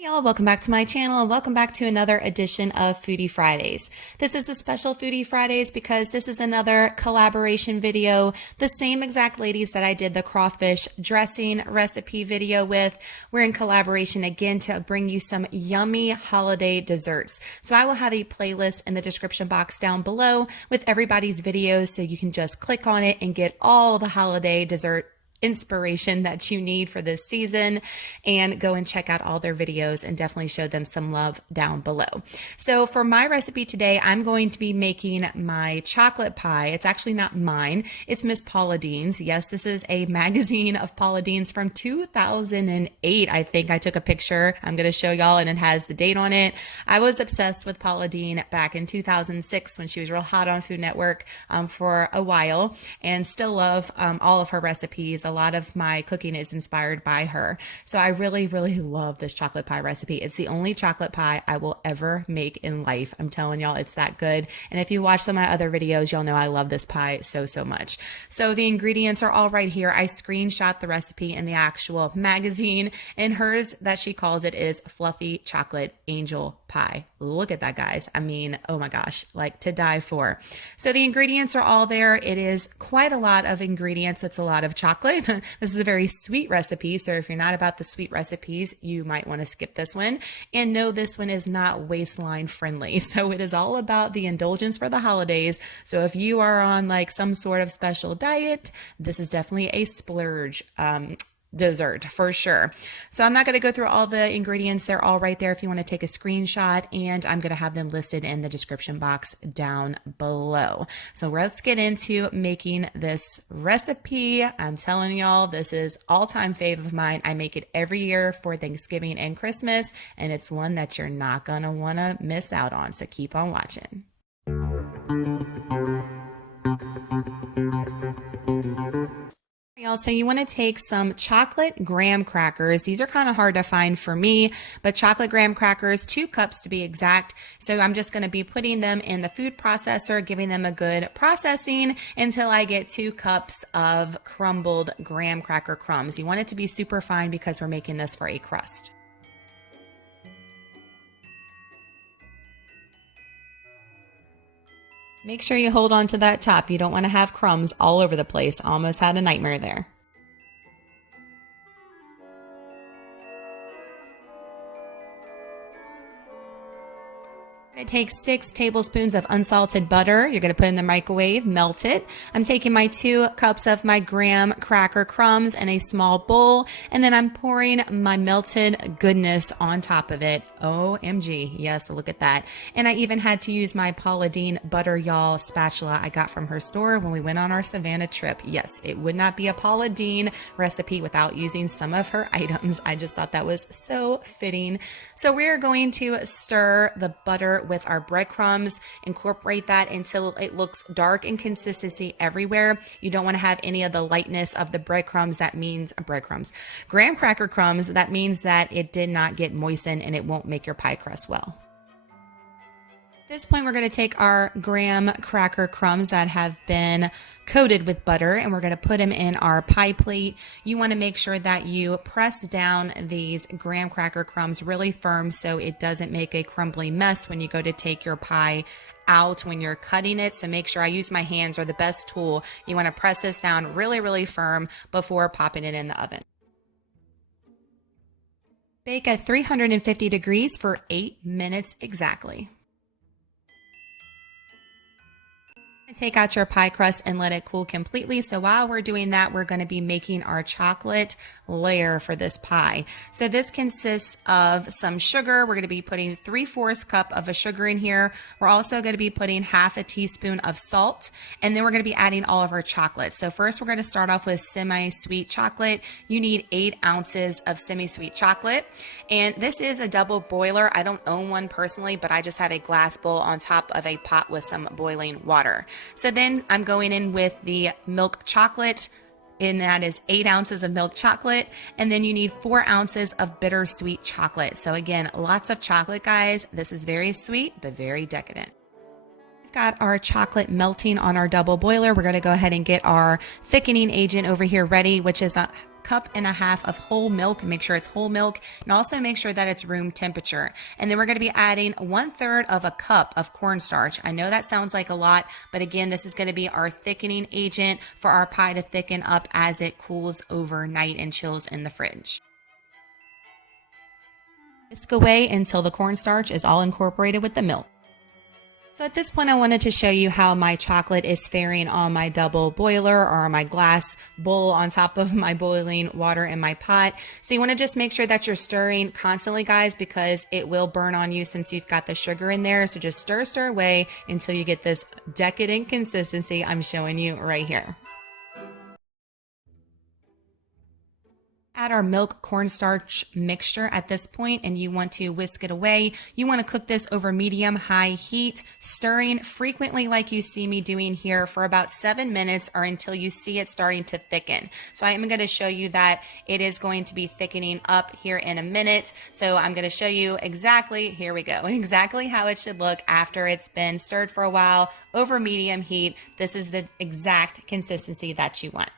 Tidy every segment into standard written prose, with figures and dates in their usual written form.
Hey y'all, welcome back to my channel and welcome back to another edition of Foodie Fridays. This is a special Foodie Fridays because this is another collaboration video. The same exact ladies that I did the crawfish dressing recipe video with, we're in collaboration again to bring you some yummy holiday desserts. So I will have a playlist in the description box down below with everybody's videos so you can just click on it and get all the holiday dessert inspiration that you need for this season, and go and check out all their videos and definitely show them some love down below. So for my recipe today, I'm going to be making my chocolate pie. It's actually not mine. It's Miss Paula Deen's. Yes, this is a magazine of Paula Deen's from 2008. I think I took a picture. I'm going to show y'all and it has the date on it. I was obsessed with Paula Deen back in 2006 when she was real hot on Food Network for a while, and still love all of her recipes. A lot of my cooking is inspired by her. So I really, really love this chocolate pie recipe. It's the only chocolate pie I will ever make in life. I'm telling y'all, it's that good. And if you watch some of my other videos, y'all know I love this pie so, so much. So the ingredients are all right here. I screenshot the recipe in the actual magazine, and hers that she calls it is fluffy chocolate angel pie. Look at that, guys. I mean, oh my gosh, like to die for. So the ingredients are all there. It is quite a lot of ingredients. It's a lot of chocolate. This is a very sweet recipe, so if you're not about the sweet recipes, you might want to skip this one. And no, this one is not waistline friendly. So it is all about the indulgence for the holidays. So if you are on like some sort of special diet, this is definitely a splurge dessert for sure. So I'm not going to go through all the ingredients. They're all right there if you want to take a screenshot, and I'm going to have them listed in the description box down below. So let's get into making this recipe. I'm telling y'all, this is all-time fave of mine. I make it every year for Thanksgiving and Christmas, and it's one that you're not going to want to miss out on. So keep on watching. So you want to take some chocolate graham crackers. These are kind of hard to find for me, but chocolate graham crackers, 2 cups to be exact. So I'm just going to be putting them in the food processor, giving them a good processing until I get 2 cups of crumbled graham cracker crumbs. You want it to be super fine because we're making this for a crust. Make sure you hold on to that top. You don't want to have crumbs all over the place. Almost had a nightmare there. I take 6 tablespoons of unsalted butter. You're going to put in the microwave, melt it. I'm taking my 2 cups of my graham cracker crumbs in a small bowl, and then I'm pouring my melted goodness on top of it. OMG. Yes, look at that. And I even had to use my Paula Deen butter y'all spatula I got from her store when we went on our Savannah trip. Yes, it would not be a Paula Deen recipe without using some of her items. I just thought that was so fitting. So we're going to stir the butter with our breadcrumbs, incorporate that until it looks dark in consistency everywhere. You don't want to have any of the lightness of the breadcrumbs. That means graham cracker crumbs. That means that it did not get moistened and it won't make your pie crust well. At this point, we're going to take our graham cracker crumbs that have been coated with butter, and we're going to put them in our pie plate. You want to make sure that you press down these graham cracker crumbs really firm so it doesn't make a crumbly mess when you go to take your pie out when you're cutting it. So make sure I use my hands are the best tool. You want to press this down really, really firm before popping it in the oven. Bake at 350 degrees for 8 minutes exactly. Take out your pie crust and let it cool completely. So while we're doing that, we're going to be making our chocolate layer for this pie. So this consists of some sugar. We're going to be putting 3/4 cup of a sugar in here. We're also going to be putting half a teaspoon of salt, and then we're going to be adding all of our chocolate. So first we're going to start off with semi-sweet chocolate. You need 8 ounces of semi-sweet chocolate, and this is a double boiler. I don't own one personally, but I just have a glass bowl on top of a pot with some boiling water. So then I'm going in with the milk chocolate, and that is 8 ounces of milk chocolate. And then you need 4 ounces of bittersweet chocolate. So again, lots of chocolate, guys. This is very sweet, but very decadent. We've got our chocolate melting on our double boiler. We're going to go ahead and get our thickening agent over here ready, which is a 1.5 cups of whole milk. Make sure it's whole milk, and also make sure that it's room temperature. And then we're going to be adding 1/3 of a cup of cornstarch. I know that sounds like a lot, but again, this is going to be our thickening agent for our pie to thicken up as it cools overnight and chills in the fridge. Whisk away until the cornstarch is all incorporated with the milk. So at this point, I wanted to show you how my chocolate is faring on my double boiler or my glass bowl on top of my boiling water in my pot. So you want to just make sure that you're stirring constantly, guys, because it will burn on you since you've got the sugar in there. So just stir away until you get this decadent consistency I'm showing you right here. Add our milk cornstarch mixture at this point, and you want to whisk it away. You want to cook this over medium-high heat, stirring frequently like you see me doing here for about 7 minutes or until you see it starting to thicken. So I am going to show you that it is going to be thickening up here in a minute. So I'm going to show you exactly, here we go, exactly how it should look after it's been stirred for a while over medium heat. This is the exact consistency that you want.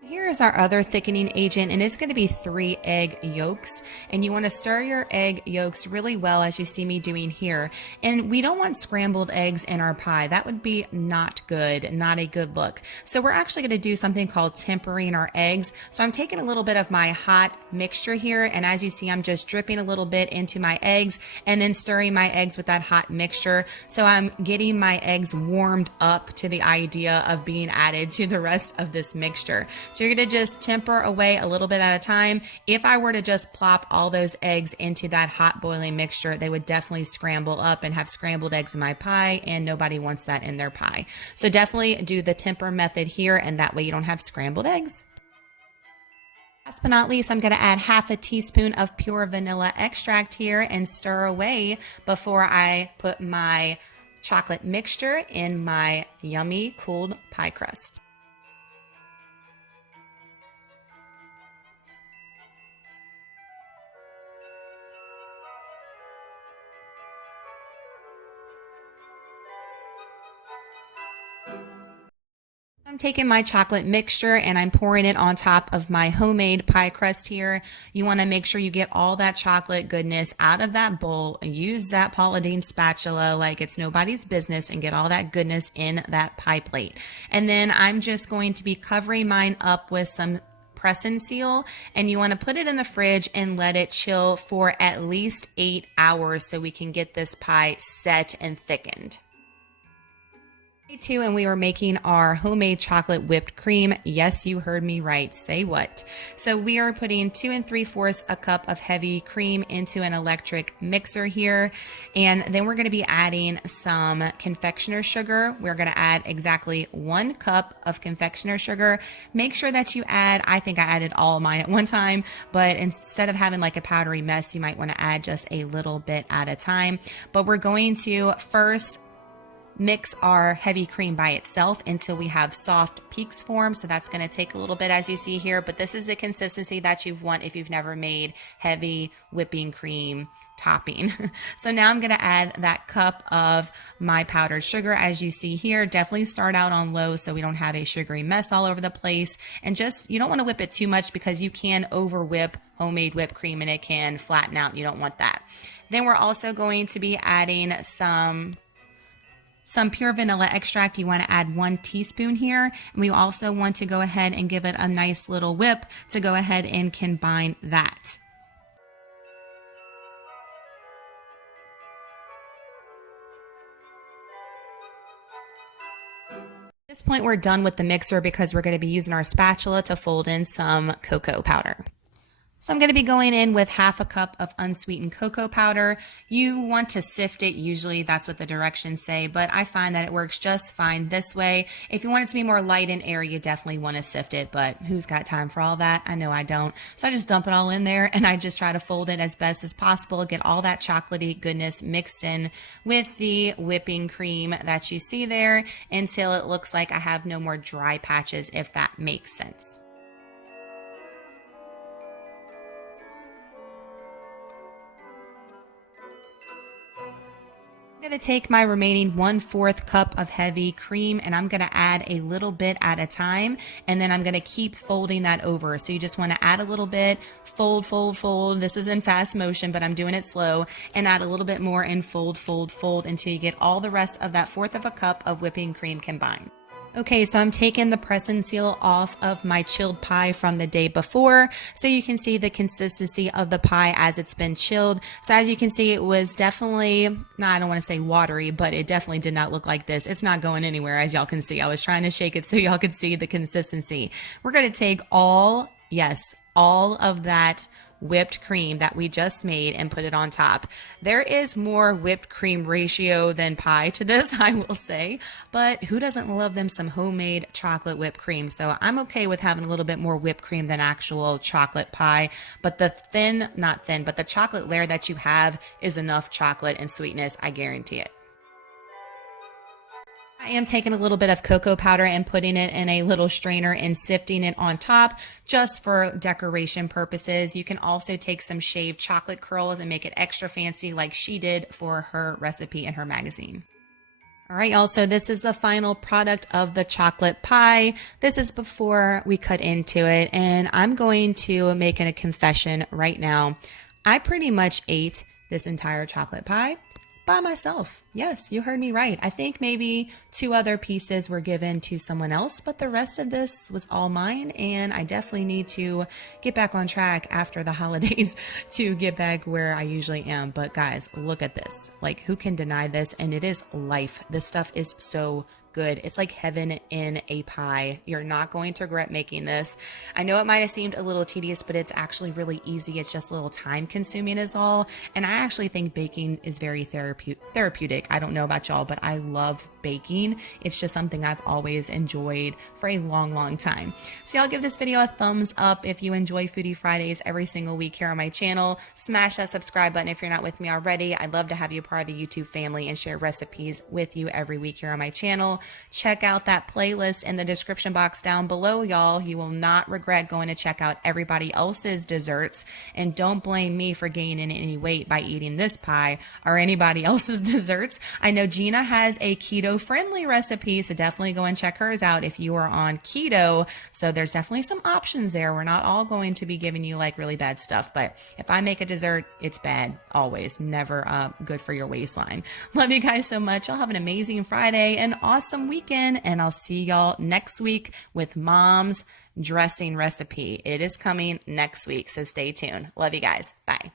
Here is our other thickening agent, and it's going to be 3 egg yolks, and you want to stir your egg yolks really well as you see me doing here. And we don't want scrambled eggs in our pie. That would be not good, not a good look. So we're actually going to do something called tempering our eggs. So I'm taking a little bit of my hot mixture here, and as you see, I'm just dripping a little bit into my eggs and then stirring my eggs with that hot mixture. So I'm getting my eggs warmed up to the idea of being added to the rest of this mixture. So you're going to just temper away a little bit at a time. If I were to just plop all those eggs into that hot boiling mixture, they would definitely scramble up and have scrambled eggs in my pie, and nobody wants that in their pie. So definitely do the temper method here, and that way you don't have scrambled eggs. Last but not least, I'm going to add 1/2 teaspoon of pure vanilla extract here and stir away before I put my chocolate mixture in my yummy cooled pie crust. I'm taking my chocolate mixture and I'm pouring it on top of my homemade pie crust here. You want to make sure you get all that chocolate goodness out of that bowl. Use that Paula Deen spatula like it's nobody's business and get all that goodness in that pie plate. And then I'm just going to be covering mine up with some press and seal, and you want to put it in the fridge and let it chill for at least 8 hours so we can get this pie set and thickened. Day 2, and we were making our homemade chocolate whipped cream. Yes, you heard me right. Say what? So we are putting 2 3/4 a cup of heavy cream into an electric mixer here. And then we're going to be adding some confectioner sugar. We're going to add exactly 1 cup of confectioner sugar. Make sure that you add, I think I added all of mine at one time, but instead of having like a powdery mess, you might want to add just a little bit at a time. But we're going to first mix our heavy cream by itself until we have soft peaks formed. So that's going to take a little bit, as you see here, but this is the consistency that you want if you've never made heavy whipping cream topping. So now I'm going to add that cup of my powdered sugar, as you see here. Definitely start out on low so we don't have a sugary mess all over the place. And just, you don't want to whip it too much because you can over whip homemade whipped cream and it can flatten out. You don't want that. Then we're also going to be adding some pure vanilla extract. You want to add 1 teaspoon here. And we also want to go ahead and give it a nice little whip to go ahead and combine that. At this point, we're done with the mixer because we're going to be using our spatula to fold in some cocoa powder. So I'm going to be going in with 1/2 cup of unsweetened cocoa powder. You want to sift it. Usually that's what the directions say, but I find that it works just fine this way. If you want it to be more light and airy, you definitely want to sift it, but who's got time for all that? I know I don't. So I just dump it all in there and I just try to fold it as best as possible, get all that chocolatey goodness mixed in with the whipping cream that you see there until it looks like I have no more dry patches, if that makes sense. I'm I'm going to take my remaining 1/4 cup of heavy cream and I'm going to add a little bit at a time, and then I'm going to keep folding that over. So you just want to add a little bit, fold, fold, fold. This is in fast motion, but I'm doing it slow, and add a little bit more and fold, fold, fold until you get all the rest of that 1/4 of a cup of whipping cream combined. Okay, so I'm taking the press and seal off of my chilled pie from the day before, so you can see the consistency of the pie as it's been chilled. So as you can see, it was definitely, I don't want to say watery, but it definitely did not look like this. It's not going anywhere, as y'all can see. I was trying to shake it so y'all could see the consistency. We're going to take all of that whipped cream that we just made and put it on top. There is more whipped cream ratio than pie to this, I will say, but who doesn't love them some homemade chocolate whipped cream? So I'm okay with having a little bit more whipped cream than actual chocolate pie, but the but the chocolate layer that you have is enough chocolate and sweetness, I guarantee it. I am taking a little bit of cocoa powder and putting it in a little strainer and sifting it on top just for decoration purposes. You can also take some shaved chocolate curls and make it extra fancy like she did for her recipe in her magazine. All right, y'all, so this is the final product of the chocolate pie. This is before we cut into it, and I'm going to make a confession right now. I pretty much ate this entire chocolate pie by myself. Yes, you heard me right. I think maybe 2 other pieces were given to someone else, but the rest of this was all mine, and I definitely need to get back on track after the holidays to get back where I usually am. But guys, look at this. Like, who can deny this? And it is life. This stuff is so good. It's like heaven in a pie. You're not going to regret making this. I know it might have seemed a little tedious, but it's actually really easy. It's just a little time consuming is all. And I actually think baking is very therapeutic. I don't know about y'all, but I love baking. It's just something I've always enjoyed for a long, long time. So y'all give this video a thumbs up if you enjoy Foodie Fridays every single week here on my channel. Smash that subscribe button if you're not with me already. I'd love to have you part of the YouTube family and share recipes with you every week here on my channel. Check out that playlist in the description box down below, y'all. You will not regret going to check out everybody else's desserts, and don't blame me for gaining any weight by eating this pie or anybody else's desserts. I know Gina has a keto-friendly recipe, so definitely go and check hers out if you are on keto. So there's definitely some options there. We're not all going to be giving you like really bad stuff, but if I make a dessert, it's bad. Always. Never good for your waistline. Love you guys so much. Y'all have an amazing Friday and awesome weekend, and I'll see y'all next week with Mom's dressing recipe. It is coming next week, so stay tuned. Love you guys. Bye.